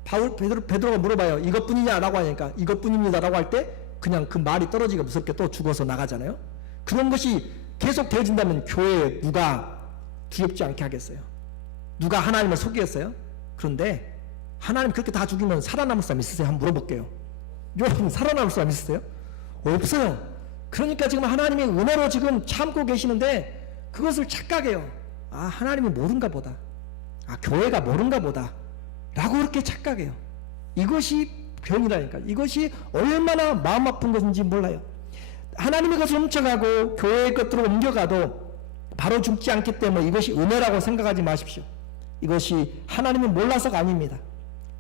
베드로가 물어봐요. 이것뿐이냐 라고 하니까 이것뿐입니다 라고 할 때 그냥 그 말이 떨어지기가 무섭게 또 죽어서 나가잖아요. 그런 것이 계속 되어진다면 교회에 누가 두렵지 않게 하겠어요? 누가 하나님을 속이겠어요? 그런데 하나님 그렇게 다 죽이면 살아남을 사람 있으세요? 한번 물어볼게요. 여러분, 살아남을 사람 있으세요? 없어요. 그러니까 지금 하나님이 은혜로 지금 참고 계시는데 그것을 착각해요. 아, 하나님이 모른가 보다. 아, 교회가 모른가 보다 라고 그렇게 착각해요. 이것이 병이라니까. 이것이 얼마나 마음 아픈 것인지 몰라요. 하나님의 것을 훔쳐가고 교회의 것들을 옮겨가도 바로 죽지 않기 때문에 이것이 은혜라고 생각하지 마십시오. 이것이 하나님이 몰라서가 아닙니다.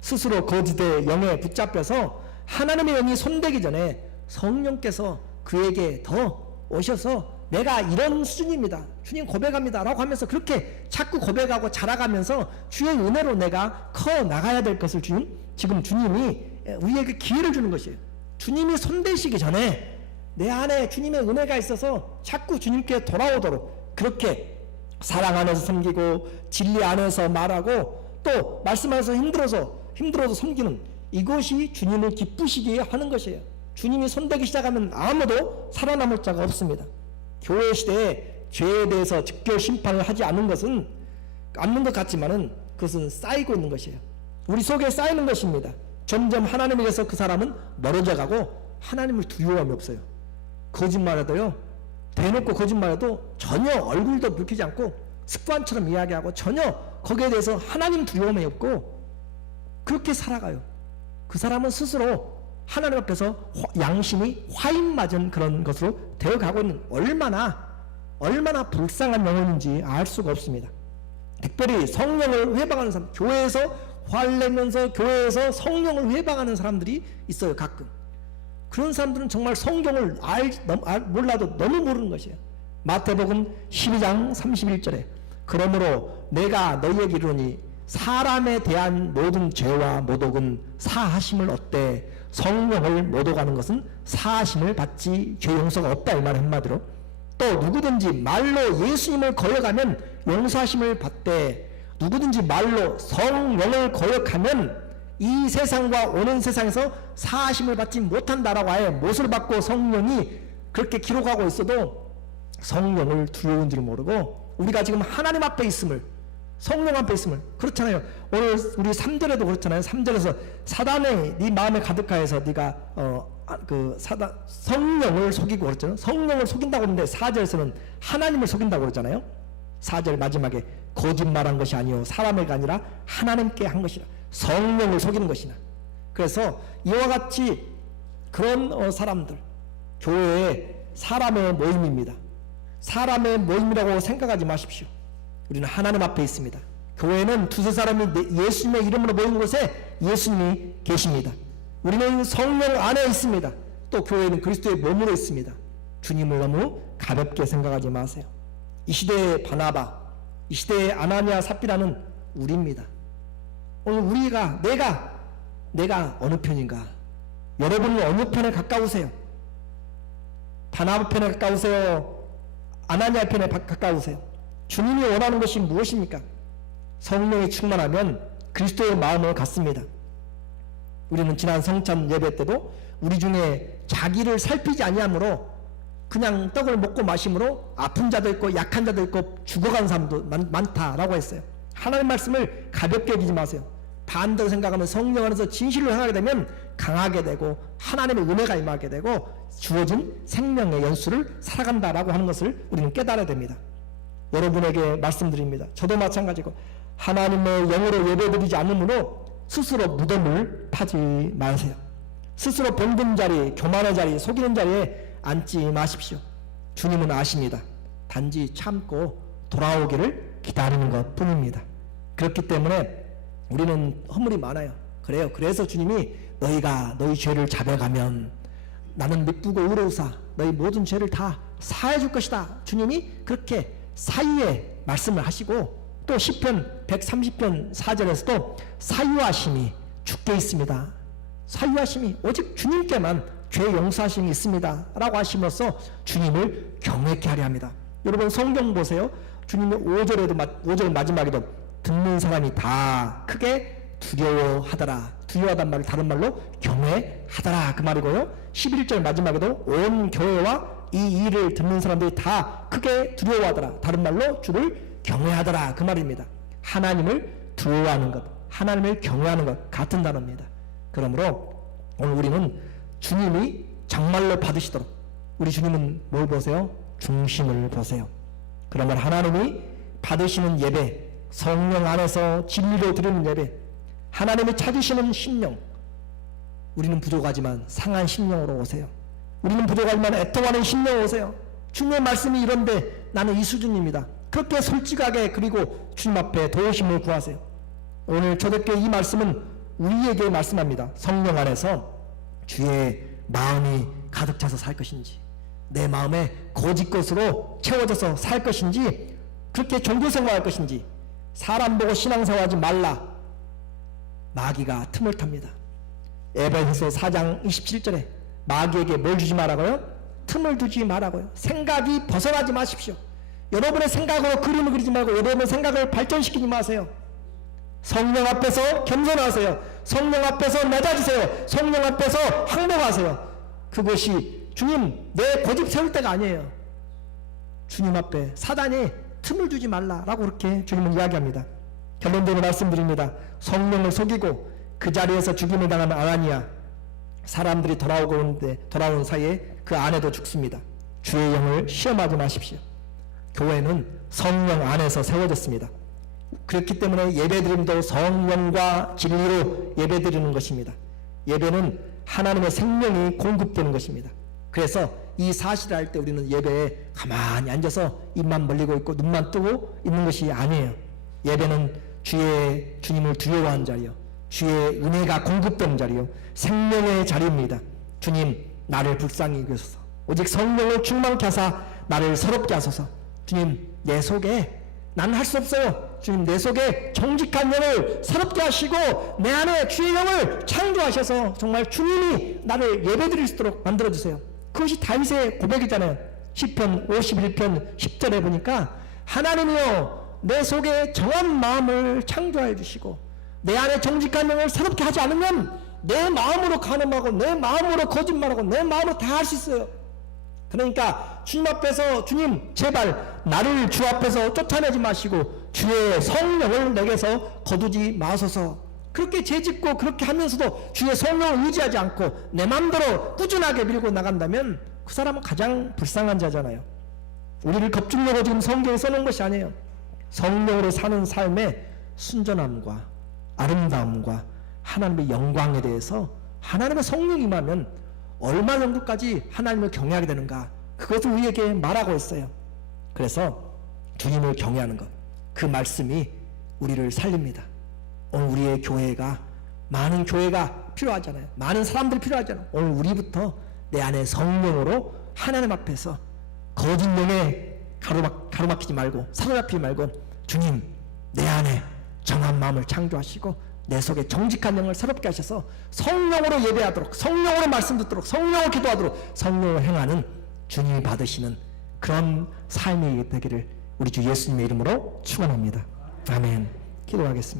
스스로 거짓의 영에 붙잡혀서 하나님의 영이 손대기 전에 성령께서 그에게 더 오셔서 내가 이런 수준입니다, 주님 고백합니다 라고 하면서 그렇게 자꾸 고백하고 자라가면서 주의 은혜로 내가 커 나가야 될 것을 지금 주님이 우리에게 기회를 주는 것이에요. 주님이 손대시기 전에 내 안에 주님의 은혜가 있어서 자꾸 주님께 돌아오도록 그렇게 사랑 안에서 섬기고 진리 안에서 말하고 또 말씀 안에서 힘들어도 섬기는 이것이 주님을 기쁘시게 하는 것이에요. 주님이 손대기 시작하면 아무도 살아남을 자가 없습니다. 교회 시대에 죄에 대해서 즉결 심판을 하지 않는 것은 않는 것 같지만은 그것은 쌓이고 있는 것이에요. 우리 속에 쌓이는 것입니다. 점점 하나님에게서 그 사람은 멀어져 가고 하나님을 두려움이 없어요. 거짓말해도요, 대놓고 거짓말해도 전혀 얼굴도 붉히지 않고 습관처럼 이야기하고 전혀 거기에 대해서 하나님 두려움이 없고 그렇게 살아가요. 그 사람은 스스로 하나님 앞에서 양심이 화인 맞은 그런 것으로 되어가고 있는, 얼마나 불쌍한 영혼인지 알 수가 없습니다. 특별히 성령을 회방하는 사람, 교회에서 화를 내면서 교회에서 성령을 회방하는 사람들이 있어요. 가끔 그런 사람들은 정말 성경을 몰라도 너무 모르는 것이에요. 마태복음 12장 31절에 그러므로 내가 너희에게 이르노니 사람에 대한 모든 죄와 모독은 사하심을 얻되 성령을 모독하는 것은 사하심을 받지 죄 용서가 없다, 이 말 한마디로. 또 누구든지 말로 예수님을 거역하면 용서하심을 받되 누구든지 말로 성령을 거역하면 이 세상과 오는 세상에서 사하심을 받지 못한다라고 아예 못을 받고 성령이 그렇게 기록하고 있어도 성령을 두려운 줄 모르고 우리가 지금 하나님 앞에 있음을, 성령 앞에 있음을, 그렇잖아요. 오늘 우리 3절에도 그렇잖아요. 3절에서 사단의 네 마음에 가득하여서 네가 성령을 속이고 그랬잖아요. 성령을 속인다고 하는데 4절에서는 하나님을 속인다고 그러잖아요. 4절 마지막에 거짓말한 것이 아니요 사람에게 아니라 하나님께 한 것이라, 성령을 속이는 것이나. 그래서 이와 같이 그런 사람들, 교회의 사람의 모임입니다. 사람의 모임이라고 생각하지 마십시오. 우리는 하나님 앞에 있습니다. 교회는 두세 사람이 예수님의 이름으로 모인 곳에 예수님이 계십니다. 우리는 성령 안에 있습니다. 또 교회는 그리스도의 몸으로 있습니다. 주님을 너무 가볍게 생각하지 마세요. 이 시대의 바나바, 이 시대의 아나니아 삽비라는 우리입니다. 오늘 우리가 내가 어느 편인가? 여러분은 어느 편에 가까우세요? 바나바 편에 가까우세요? 아나니아 편에 가까우세요? 주님이 원하는 것이 무엇입니까? 성령이 충만하면 그리스도의 마음을 갖습니다. 우리는 지난 성찬 예배 때도 우리 중에 자기를 살피지 아니하므로 그냥 떡을 먹고 마심으로 아픈 자도 있고 약한 자도 있고 죽어간 사람도 많다라고 했어요. 하나님 말씀을 가볍게 여기지 마세요. 반대로 생각하면 성령 안에서 진실로 행하게 되면 강하게 되고 하나님의 은혜가 임하게 되고 주어진 생명의 연수를 살아간다라고 하는 것을 우리는 깨달아야 됩니다. 여러분에게 말씀드립니다. 저도 마찬가지고 하나님의 영으로 예배드리지 않으므로 스스로 무덤을 파지 마세요. 스스로 병든 자리, 교만의 자리, 속이는 자리에 앉지 마십시오. 주님은 아십니다. 단지 참고 돌아오기를 기다리는 것 뿐입니다. 그렇기 때문에 우리는 허물이 많아요. 그래요. 그래서 주님이 너희가 너희 죄를 자백하면 나는 미쁘고 의로우사 너희 모든 죄를 다 사해 줄 것이다. 주님이 그렇게 사유의 말씀을 하시고 또 시편 130편 4절에서도 사유하심이 주께 있습니다. 사유하심이 오직 주님께만 죄 용서하심이 있습니다 라고 하심으로써 주님을 경외케 하려 합니다. 여러분 성경 보세요. 주님의 5절 마지막에도 듣는 사람이 다 크게 두려워하더라. 두려워하단 말을 다른 말로 경외하더라 그 말이고요. 11절 마지막에도 온 교회와 이 일을 듣는 사람들이 다 크게 두려워하더라. 다른 말로 주를 경외하더라 그 말입니다. 하나님을 두려워하는 것, 하나님을 경외하는 것 같은 단어입니다. 그러므로 오늘 우리는 주님이 정말로 받으시도록, 우리 주님은 뭘 보세요? 중심을 보세요. 그러면 하나님이 받으시는 예배, 성령 안에서 진리로 드리는 예배, 하나님이 찾으시는 심령, 우리는 부족하지만 상한 심령으로 오세요. 우리는 부족하지만 애통하는 심령으로 오세요. 주님의 말씀이 이런데 나는 이 수준입니다. 그렇게 솔직하게 그리고 주님 앞에 도우심을 구하세요. 오늘 초대교회 이 말씀은 우리에게 말씀합니다. 성령 안에서 주의 마음이 가득 차서 살 것인지, 내 마음에 거짓 것으로 채워져서 살 것인지, 그렇게 종교생활할 것인지, 사람 보고 신앙생활하지 말라. 마귀가 틈을 탑니다. 에베소서 4장 27절에 마귀에게 뭘 주지 말라고요? 틈을 두지 말라고요. 생각이 벗어나지 마십시오. 여러분의 생각으로 그림을 그리지 말고 여러분의 생각을 발전시키지 마세요. 성령 앞에서 겸손하세요. 성령 앞에서 낮아지세요. 성령 앞에서 항복하세요. 그것이 주님 내 고집 세울 때가 아니에요. 주님 앞에 사단이 틈을 주지 말라라고 그렇게 주님은 이야기합니다. 결론적으로 말씀드립니다. 성령을 속이고 그 자리에서 죽임을 당한 아나니아, 사람들이 돌아오는 사이에 그 아내도 죽습니다. 주의 영을 시험하지 마십시오. 교회는 성령 안에서 세워졌습니다. 그렇기 때문에 예배드림도 성령과 진리로 예배드리는 것입니다. 예배는 하나님의 생명이 공급되는 것입니다. 그래서 이 사실을 할 때 우리는 예배에 가만히 앉아서 입만 벌리고 있고 눈만 뜨고 있는 것이 아니에요. 예배는 주님을 두려워하는 자리요, 주의 은혜가 공급되는 자리요, 생명의 자리입니다. 주님 나를 불쌍히 여기소서. 오직 성령을 충만케 하사 나를 새롭게 하소서. 주님 내 속에 나는 할 수 없어요. 주님 내 속에 정직한 영을 새롭게 하시고 내 안에 주의 영을 창조하셔서 정말 주님이 나를 예배드릴 수 있도록 만들어주세요. 그것이 다윗의 고백이잖아요. 시편 51편 10절에 보니까 하나님이여 내 속에 정한 마음을 창조해 주시고 내 안에 정직한 영을 새롭게 하지 않으면 내 마음으로 간음하고 내 마음으로 거짓말하고 내 마음으로 다 할 수 있어요. 그러니까 주님 앞에서 주님 제발 나를 주 앞에서 쫓아내지 마시고 주의 성령을 내게서 거두지 마소서. 그렇게 죄짓고 그렇게 하면서도 주의 성령을 의지하지 않고 내 마음대로 꾸준하게 밀고 나간다면 그 사람은 가장 불쌍한 자잖아요. 우리를 겁주려고 지금 성경에 써놓은 것이 아니에요. 성령으로 사는 삶의 순전함과 아름다움과 하나님의 영광에 대해서 하나님의 성령이 임하면 얼마 정도까지 하나님을 경외하게 되는가, 그것을 우리에게 말하고 있어요. 그래서 주님을 경외하는 것, 그 말씀이 우리를 살립니다. 오늘 우리의 교회가, 많은 교회가 필요하잖아요. 많은 사람들이 필요하잖아요. 오늘 우리부터 내 안에 성령으로 하나님 앞에서 거짓 영에 가로막히지 말고 사로잡히지 말고 주님 내 안에 정한 마음을 창조하시고 내 속에 정직한 영을 새롭게 하셔서 성령으로 예배하도록, 성령으로 말씀 듣도록, 성령으로 기도하도록, 성령으로 행하는 주님이 받으시는 그런 삶이 되기를 우리 주 예수님의 이름으로 축원합니다. 아멘. 기도하겠습니다.